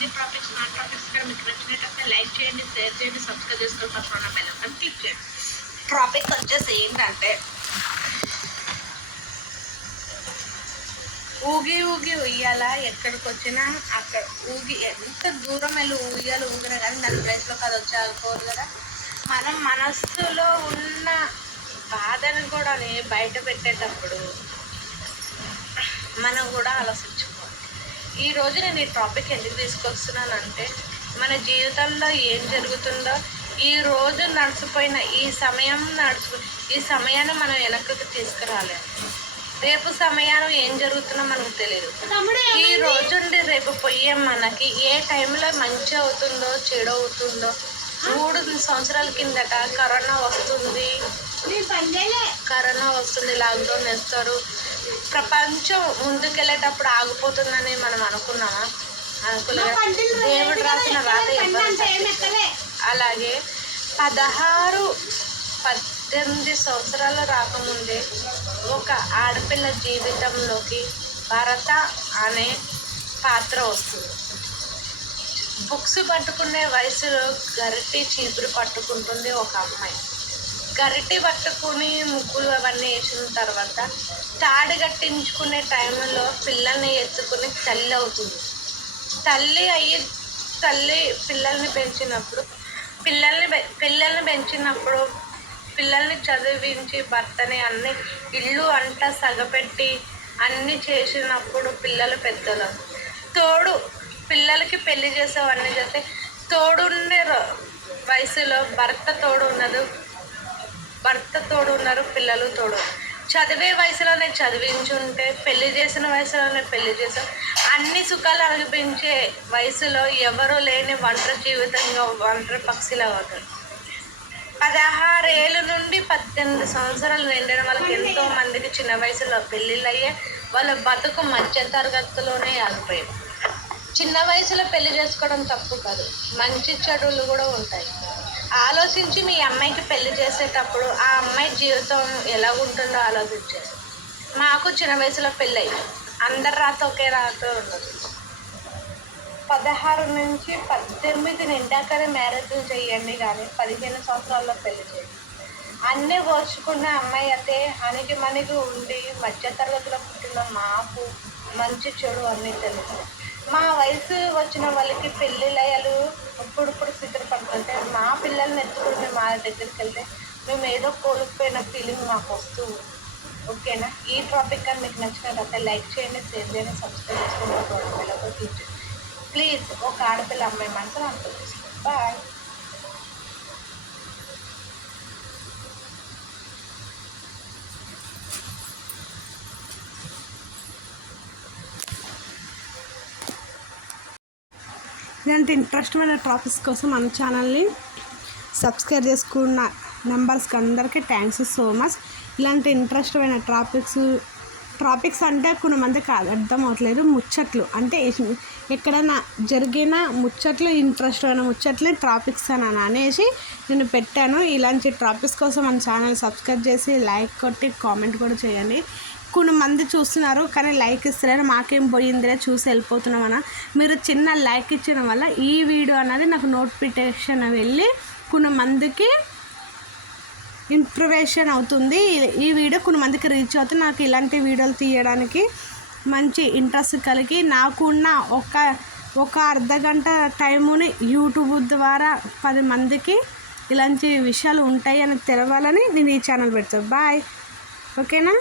మంది టాపిక్స్ నా టాపిక్స్ కూడా మీకు నచ్చినట్టయితే లైక్ చేయండి షేర్ చేయండి సబ్స్క్రైబ్ చేసుకొని పక్కన బెల్ ఐకాన్ క్లిక్ చేయండి టాపిక్ వచ్చేసి ఏంటంటే ఊగి ఊగి ఉయ్యాల? ఎక్కడికి వచ్చినా అక్కడ ఊగి ఎంత దూరం వెళ్ళి ఊయాలి ఊగినా కానీ దాని ప్లేస్లోకి అది వచ్చి ఆగిపోదు కదా. మనం మనస్సులో ఉన్న బాధను కూడా బయట పెట్టేటప్పుడు మనం కూడా ఆలోచించుకోవాలి. ఈ రోజు నేను ఈ టాపిక్ ఎందుకు తీసుకొస్తున్నానంటే మన జీవితంలో ఏం జరుగుతుందో ఈ రోజు నడిచిపోయిన ఈ సమయం నడిచి ఈ సమయాన్ని మనం వెనక్కి తీసుకురాలేము రేపు సమయాన్ని ఏం జరుగుతుందో మనకు తెలియదు ఈ రోజుండి రేపు పోయే మనకి ఏ టైంలో మంచి అవుతుందో చెడు అవుతుందో మూడు సంవత్సరాల కిందట కరోనా వస్తుంది. కరోనా వస్తుంది లాక్డౌన్ వేస్తారు. ప్రపంచం ముందుకెళ్ళేటప్పుడు ఆగిపోతుందని మనం అనుకున్నామా? దేవుడు రాసిన రాత. అలాగే పదహారు పద్దెనిమిది సంవత్సరాలు రాకముందే ఒక ఆడపిల్ల జీవితంలోకి భరత అనే పాత్ర వస్తుంది. బుక్స్ పట్టుకునే వయసులో గరిటి చీపురు పట్టుకుంటుంది ఒక అమ్మాయి. గరిటి పట్టుకుని ముగ్గులు అవన్నీ వేసిన తర్వాత తాడి కట్టించుకునే టైంలో పిల్లల్ని ఎత్తుకుని తల్లి అవుతుంది. తల్లి అయ్యి తల్లి పిల్లల్ని పెంచినప్పుడు పిల్లల్ని పిల్లల్ని పెంచినప్పుడు పిల్లల్ని చదివించి భర్తని అన్ని ఇల్లు అంట సగపెట్టి అన్ని చేసినప్పుడు పిల్లలు పెద్దలు. తోడు పిల్లలకి పెళ్ళి చేసేవన్నీ చేస్తే తోడుండే రో- వయసులో భర్త తోడు ఉన్నదు భర్త తోడు ఉన్నారు పిల్లలు తోడు. చదివే వయసులోనే చదివించుంటే పెళ్ళి చేసిన వయసులోనే పెళ్ళి చేసాం. అన్ని సుఖాలు అనిపించే వయసులో ఎవరూ లేని ఒంటరి జీవితంగా ఒంటరి పక్షిలా అవుతారు. పదహారేళ్ళ నుండి పద్దెనిమిది సంవత్సరాలు నిండిన వాళ్ళకి ఎంతో మందికి చిన్న వయసులో పెళ్ళిళ్ళు అయ్యే వాళ్ళ బతుకు మధ్య తరగతిలోనే ఆగిపోయింది. చిన్న వయసులో పెళ్ళి చేసుకోవడం తప్పు కాదు. మంచి చెడులు కూడా ఉంటాయి. ఆలోచించి మీ అమ్మాయికి పెళ్ళి చేసేటప్పుడు ఆ అమ్మాయి జీవితం ఎలా ఉంటుందో ఆలోచించారు మాకు చిన్న వయసులో పెళ్ళి అయింది అందరి రాత ఒకే రాత ఉండదు పదహారు నుంచి పద్దెనిమిది నిండాకనే మ్యారేజ్ చేయండి కానీ పదిహేను సంవత్సరాల్లో పెళ్ళి చేయండి. అన్నీ ఓర్చుకున్న అమ్మాయి అయితే అనికి మనకి ఉండి మధ్య తరగతిలో పుట్టిన మాకు మంచి చెడు అన్నీ తెలుసు. మా వయసు వచ్చిన వాళ్ళకి పెళ్ళిళ్ళయ్యాలు ఇప్పుడిప్పుడు అంటే మా పిల్లల్ని ఎత్తుకుని మేము మా దగ్గరికి వెళ్తే మేము ఏదో కోల్పోయిన ఫీలింగ్ మాకు వస్తూ ఓకేనా? ఈ టాపిక్ కానీ మీకు నచ్చినట్లయితే లైక్ చేయండి షేర్ చేయండి సబ్స్క్రైబ్ చేసుకోండి క్లిక్ ప్లీజ్ ఒక ఆడపిల్ల అమ్మాయి మనసులో అర్థం బాయ్ ఇలాంటి ఇంట్రెస్టమైన టాపిక్స్ కోసం మన ఛానల్ని సబ్స్క్రైబ్ చేసుకున్న మెంబర్స్కి అందరికీ థ్యాంక్స్ సో మచ్ ఇలాంటి ఇంట్రెస్టమైన టాపిక్స్ టాపిక్స్ అంటే కొంతమందికి అర్థం అవట్లేదు. ముచ్చట్లు అంటే ఎక్కడైనా జరిగిన ముచ్చట్లు ఇంట్రెస్ట్ అయిన ముచ్చట్లు టాపిక్స్ అని అని అనేసి నేను పెట్టాను. ఇలాంటి టాపిక్స్ కోసం మన ఛానల్ సబ్స్క్రైబ్ చేసి లైక్ కొట్టి కామెంట్ కూడా చేయండి. కొన్ని మంది చూస్తున్నారు కానీ లైక్ ఇస్తలేరు. మాకేం పోయిందిలే చూసి వెళ్ళిపోతున్నామన్నా మీరు చిన్న లైక్ ఇచ్చడం వల్ల ఈ వీడియో అనేది నాకు నోటిఫికేషన్ వెళ్ళి కొన్ని మందికి ఇంప్రూవేషన్ అవుతుంది. ఈ- ఈ వీడియో కొన్ని మందికి రీచ్ అవుతుంది. నాకు ఇలాంటి వీడియోలు తీయడానికి మంచి ఇంట్రెస్ట్ కలిగి నాకున్న ఒక ఒక అర్ధ గంట టైముని యూట్యూబ్ ద్వారా పది మందికి ఇలాంటి విషయాలు ఉంటాయి అని తెలవాలని నేను ఈ ఛానల్ పెడతాను బాయ్. ఓకేనా?